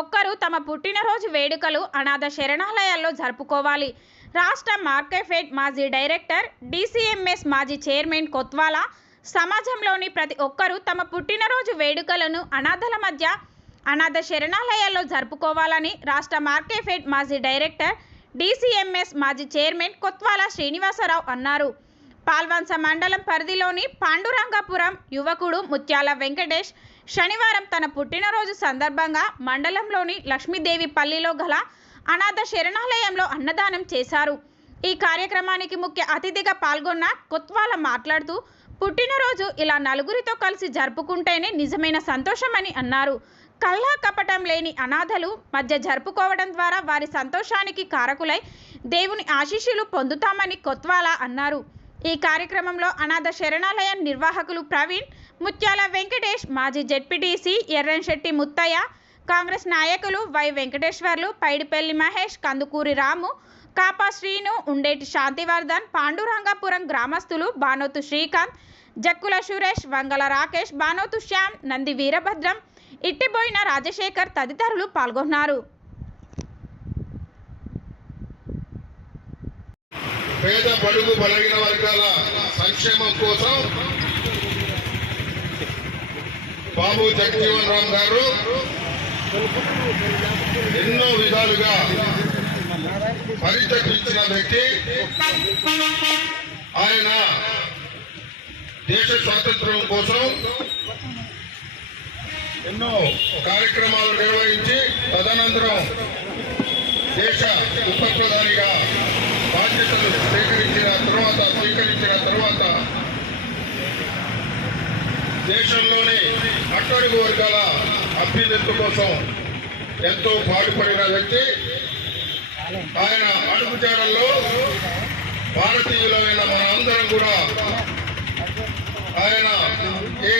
ఒక్కరు తమ పుట్టినరోజు వేడుకలు అనాథ శరణాలయాల్లో జరుపుకోవాలి రాష్ట్ర మార్కెఫెడ్ మాజీ డైరెక్టర్ డిసిఎంఎస్ మాజీ చైర్మన్ కొత్వాల సమాజంలోని ప్రతి ఒక్కరూ తమ పుట్టినరోజు వేడుకలను అనాథల మధ్య అనాథ శరణాలయాల్లో జరుపుకోవాలని రాష్ట్ర మార్కెఫెడ్ మాజీ డైరెక్టర్ డిసిఎంఎస్ మాజీ చైర్మన్ కొత్వాల శ్రీనివాసరావు అన్నారు పాల్వంచ మండలం పరిధిలోని పాండురంగపురం యువకుడు ముత్యాల వెంకటేష్ శనివారం తన పుట్టినరోజు సందర్భంగా మండలంలోని లక్ష్మీదేవి పల్లిలో గల అనాథ శరణాలయంలో అన్నదానం చేశారు ఈ కార్యక్రమానికి ముఖ్య అతిథిగా పాల్గొన్న కొత్వాల మాట్లాడుతూ పుట్టినరోజు ఇలా నలుగురితో కలిసి జరుపుకుంటేనే నిజమైన సంతోషమని అన్నారు కల్లా కపటం లేని అనాథలు మధ్య జరుపుకోవడం ద్వారా వారి సంతోషానికి కారకులై దేవుని ఆశీస్సులు పొందుతామని కొత్వాల అన్నారు ఈ కార్యక్రమంలో అనాథ శరణాలయ నిర్వాహకులు ప్రవీణ్ ముత్యాల వెంకటేష్ మాజీ జెడ్పీటీసీ ఎర్రన్శెట్టి ముత్తయ్య కాంగ్రెస్ నాయకులు వై వెంకటేశ్వర్లు పైడిపల్లి మహేష్ కందుకూరి రాము కాపా శ్రీను ఉండేటి శాంతివర్ధన్ పాండురంగాపురం గ్రామస్తులు బానోతు శ్రీకాంత్ జక్కుల సురేష్ వంగల రాకేష్ బానోతు శ్యామ్ నంది వీరభద్రం ఇట్టిబోయిన రాజశేఖర్ తదితరులు పాల్గొన్నారు పేద పడుగు బలగిన వర్గాల సంక్షేమం కోసం బాబు జగజీవన్ రామ్ గారు ఎన్నో విధాలుగా పరితపించిన వ్యక్తి ఆయన దేశ స్వాతంత్రం కోసం ఎన్నో కార్యక్రమాలు నిర్వహించి తదనంతరం దేశ ఉప ప్రధాని ఇచ్చిన తర్వాత స్వీకరించిన తర్వాత దేశంలోని అట్టడుగు వర్గాల అభ్యున్నతి కోసం ఎంతో పాటుపడిన వ్యక్తి ఆయన అడుగుజాడల్లో భారతీయులమైన అందరం కూడా ఆయన ఏ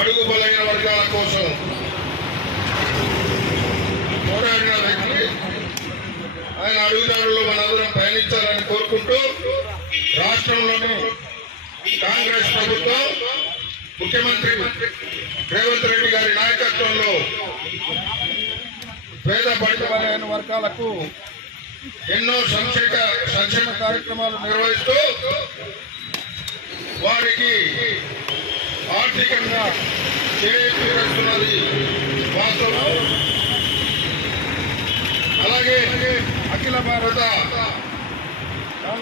అడుగు బలైన వర్గాల కోసం రాష్ట్రంలోనే కాంగ్రెస్ ప్రభుత్వం ముఖ్యమంత్రి రేవంత్ రెడ్డి గారి నాయకత్వంలో పేద బడుగు వర్గాలకు ఎన్నో సంక్షేమ సంక్షేమ కార్యక్రమాలు నిర్వహిస్తూ వారికి ఆర్థికంగా చేస్తున్నది వాస్తవం అలాగే అఖిల భారత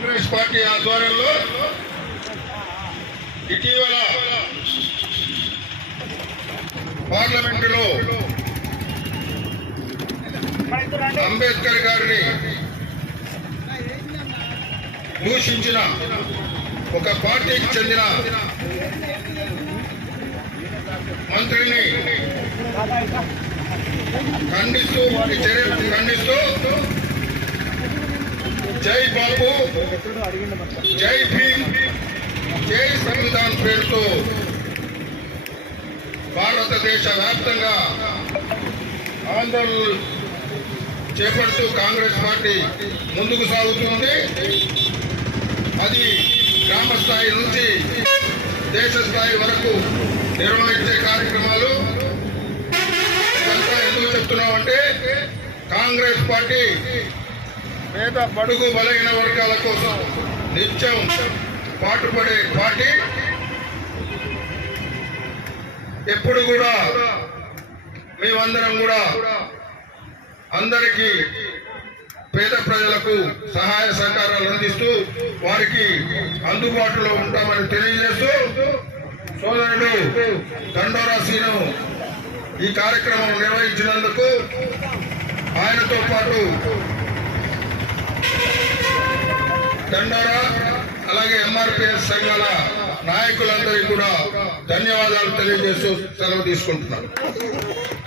కాంగ్రెస్ పార్టీ ఆధ్వర్యంలో ఇటీవల పార్లమెంటులో అంబేద్కర్ గారిని దూషించిన ఒక పార్టీకి చెందిన మంత్రిని ఖండిస్తూ వారి చర్యలను ఖండిస్తూ జై బాబు జై భీమ్ జై సంవిధాన్ పేరుతో భారతదేశ వ్యాప్తంగా ఆందోళన చేపడుతూ కాంగ్రెస్ పార్టీ ముందుకు సాగుతుంది అది గ్రామ స్థాయి నుంచి దేశ స్థాయి వరకు నిర్వహించే కార్యక్రమాలు ఎందుకు చెప్తున్నామంటే కాంగ్రెస్ పార్టీ పేద బడుగు బలైన వర్గాల కోసం నిత్యం పాటుపడే పార్టీ ఎప్పుడు కూడా మేమందరం కూడా అందరికీ పేద ప్రజలకు సహాయ సహకారాలు అందిస్తూ వారికి అందుబాటులో ఉంటామని తెలియజేస్తూ సోదరుడు దండోరాశీను సీను ఈ కార్యక్రమం నిర్వహించినందుకు ఆయనతో పాటు దండారా అలాగే ఎంఆర్పిఎస్ సంఘాల నాయకులందరికీ కూడా ధన్యవాదాలు తెలియజేస్తూ సెలవు తీసుకుంటున్నారు